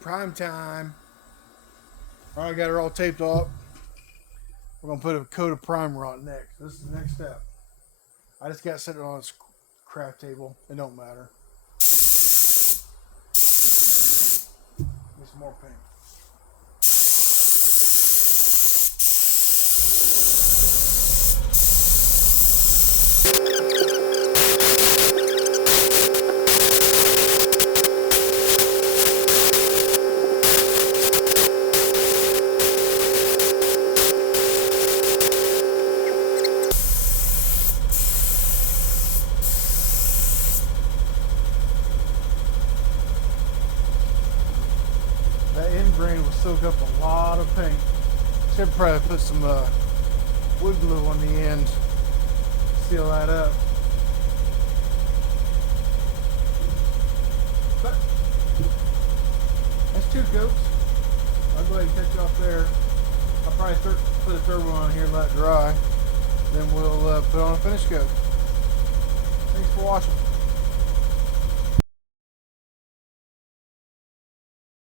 Prime time. All right, got her all taped up. We're gonna put a coat of primer on next. This is the next step. I just got to set it on this craft table. It don't matter. Get some more paint. That end grain will soak up a lot of paint. Should probably put some wood glue on the end, seal that up. But that's 2 coats. I'll go ahead and cut you off there. I'll probably put a third one on here and let it dry. Then we'll put on a finish coat. Thanks for watching.